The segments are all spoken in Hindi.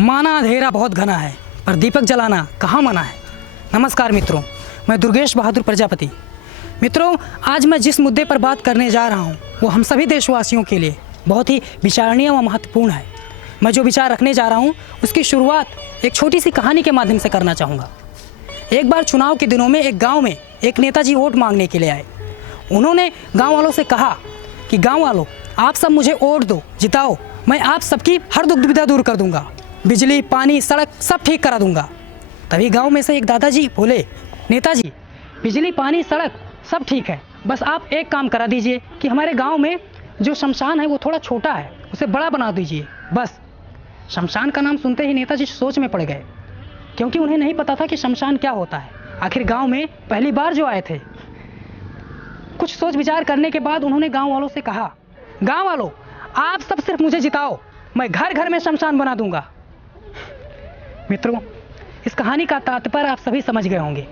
माना अंधेरा बहुत घना है, पर दीपक जलाना कहाँ मना है। नमस्कार मित्रों, मैं दुर्गेश बहादुर प्रजापति। मित्रों, आज मैं जिस मुद्दे पर बात करने जा रहा हूँ वो हम सभी देशवासियों के लिए बहुत ही विचारणीय व महत्वपूर्ण है। मैं जो विचार रखने जा रहा हूँ उसकी शुरुआत एक छोटी सी कहानी के माध्यम से करना चाहूँगा। एक बार चुनाव के दिनों में एक गाँव में एक नेताजी वोट मांगने के लिए आए। उन्होंने गाँव वालों से कहा कि गाँव वालों, आप सब मुझे वोट दो, जिताओ, मैं आप सबकी हर दुख दुविधा दूर कर दूंगा, बिजली, पानी, सड़क सब ठीक करा दूंगा। तभी गांव में से एक दादाजी बोले, नेताजी, बिजली, पानी, सड़क सब ठीक है, बस आप एक काम करा दीजिए कि हमारे गांव में जो शमशान है वो थोड़ा छोटा है, उसे बड़ा बना दीजिए बस। शमशान का नाम सुनते ही नेताजी सोच में पड़ गए, क्योंकि उन्हें नहीं पता था कि शमशान क्या होता है। आखिर गाँव में पहली बार जो आए थे। कुछ सोच विचार करने के बाद उन्होंने गाँव वालों से कहा, गाँव वालों, आप सब सिर्फ मुझे जिताओ, मैं घर घर में शमशान बना दूंगा। मित्रों, इस कहानी का तात्पर्य आप सभी समझ गए होंगे।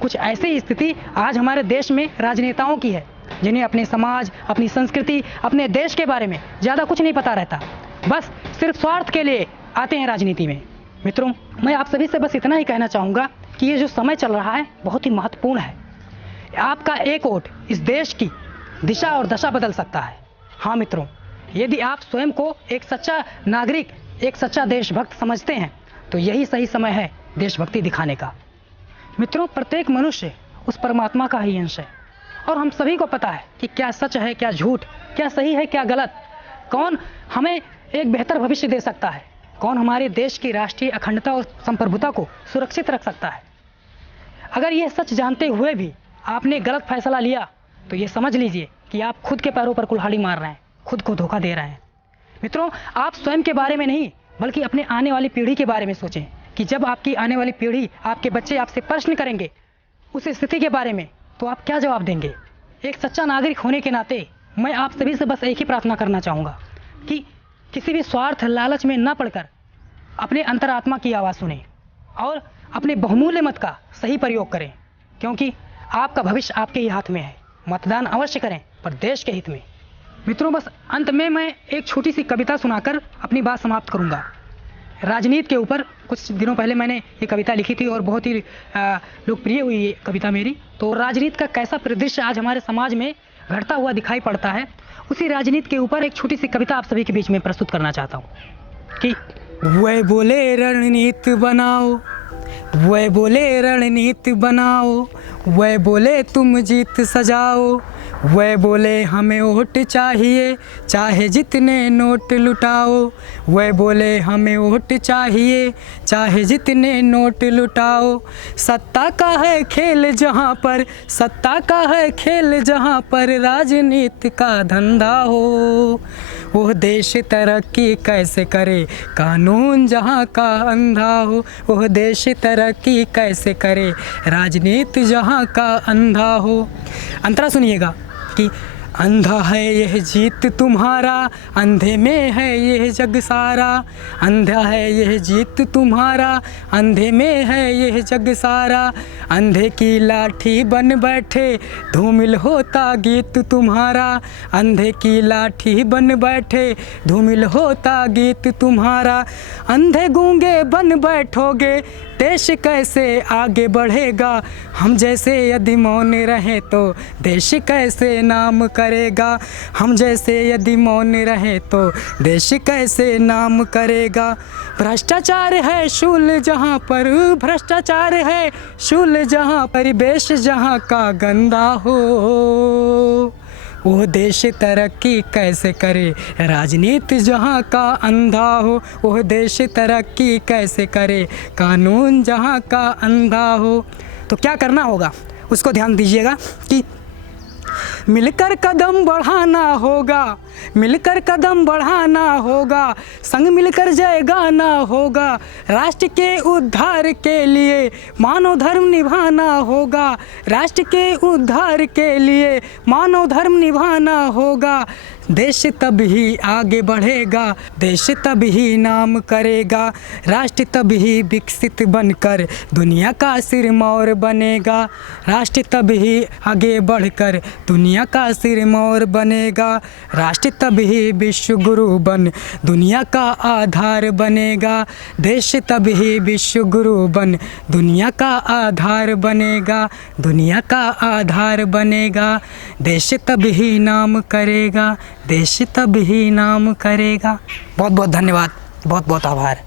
कुछ ऐसी स्थिति आज हमारे देश में राजनेताओं की है, जिन्हें अपने समाज, अपनी संस्कृति, अपने देश के बारे में ज़्यादा कुछ नहीं पता रहता, बस सिर्फ स्वार्थ के लिए आते हैं राजनीति में। मित्रों, मैं आप सभी से बस इतना ही कहना चाहूँगा कि ये जो समय चल रहा है बहुत ही महत्वपूर्ण है। आपका एक वोट इस देश की दिशा और दशा बदल सकता है। हाँ मित्रों, यदि आप स्वयं को एक सच्चा नागरिक, एक सच्चा देशभक्त समझते हैं तो यही सही समय है देशभक्ति दिखाने का। मित्रों, प्रत्येक मनुष्य उस परमात्मा का ही अंश है और हम सभी को पता है कि क्या सच है, क्या झूठ, क्या सही है, क्या गलत, कौन हमें एक बेहतर भविष्य दे सकता है, कौन हमारे देश की राष्ट्रीय अखंडता और संप्रभुता को सुरक्षित रख सकता है। अगर ये सच जानते हुए भी आपने गलत फैसला लिया तो ये समझ लीजिए कि आप खुद के पैरों पर कुल्हाड़ी मार रहे हैं, खुद को धोखा दे रहे हैं। मित्रों, आप स्वयं के बारे में नहीं बल्कि अपने आने वाली पीढ़ी के बारे में सोचें कि जब आपकी आने वाली पीढ़ी, आपके बच्चे आपसे प्रश्न करेंगे उस स्थिति के बारे में तो आप क्या जवाब देंगे। एक सच्चा नागरिक होने के नाते मैं आप सभी से बस एक ही प्रार्थना करना चाहूँगा कि किसी भी स्वार्थ, लालच में न पड़कर अपने अंतरात्मा की आवाज़ सुनें और अपने बहुमूल्य मत का सही प्रयोग करें, क्योंकि आपका भविष्य आपके ही हाथ में है। मतदान अवश्य करें, पर देश के हित में। मित्रों, बस अंत में मैं एक छोटी सी कविता सुनाकर अपनी बात समाप्त करूंगा। राजनीति के ऊपर कुछ दिनों पहले मैंने ये कविता लिखी थी और बहुत ही लोकप्रिय हुई ये कविता मेरी। तो राजनीति का कैसा परिदृश्य आज हमारे समाज में घटता हुआ दिखाई पड़ता है, उसी राजनीति के ऊपर एक छोटी सी कविता आप सभी के बीच में प्रस्तुत करना चाहता हूँ कि वह बोले रणनीति बनाओ, वह बोले रणनीति बनाओ, वह बोले तुम जीत सजाओ, वह बोले हमें वोट चाहिए चाहे जितने नोट लुटाओ, वह बोले हमें वोट चाहिए चाहे जितने नोट लुटाओ। सत्ता का है खेल जहाँ पर, सत्ता का है खेल जहाँ पर राजनीति का धंधा हो, वो देश तरक्की कैसे करे कानून जहाँ का अंधा हो, वह देश तरक्की कैसे करे राजनीति जहाँ का अंधा हो। अंतरा सुनिएगा कि अंधा है यह जीत तुम्हारा, अंधे में है यह जग सारा, अंधा है यह जीत तुम्हारा, अंधे में है यह जग सारा, अंधे की लाठी बन बैठे धूमिल होता गीत तुम्हारा, अंधे की लाठी बन बैठे धूमिल होता गीत तुम्हारा, अंधे गूंगे बन बैठोगे देश कैसे आगे बढ़ेगा, हम जैसे यदि मौन रहे तो देश कैसे नाम करेगा, हम जैसे यदि मौन रहे तो देश कैसे नाम करेगा। भ्रष्टाचार है शूल जहाँ पर, भ्रष्टाचार है शूल जहाँ, परिवेश जहाँ का गंदा हो, वो देश तरक्की कैसे करे राजनीति जहाँ का अंधा हो, वो देश तरक्की कैसे करे कानून जहाँ का अंधा हो। तो क्या करना होगा उसको ध्यान दीजिएगा कि मिलकर कदम बढ़ाना होगा, मिलकर कदम बढ़ाना होगा, संग मिलकर जय गाना होगा, राष्ट्र के उद्धार के लिए मानव धर्म निभाना होगा, राष्ट्र के उद्धार के लिए मानव धर्म निभाना होगा, देश तभी आगे बढ़ेगा, देश तभी नाम करेगा, राष्ट्र तभी विकसित बनकर दुनिया का सिरमौर बनेगा, राष्ट्र तभी आगे बढ़कर दुनिया का सिरमौर बनेगा, राष्ट्र तभी विश्व गुरु बन दुनिया का आधार बनेगा, देश तभी विश्व गुरु बन दुनिया का आधार बनेगा, दुनिया का आधार बनेगा, देश तभी नाम करेगा, देश तभी नाम करेगा। बहुत बहुत धन्यवाद, बहुत बहुत आभार।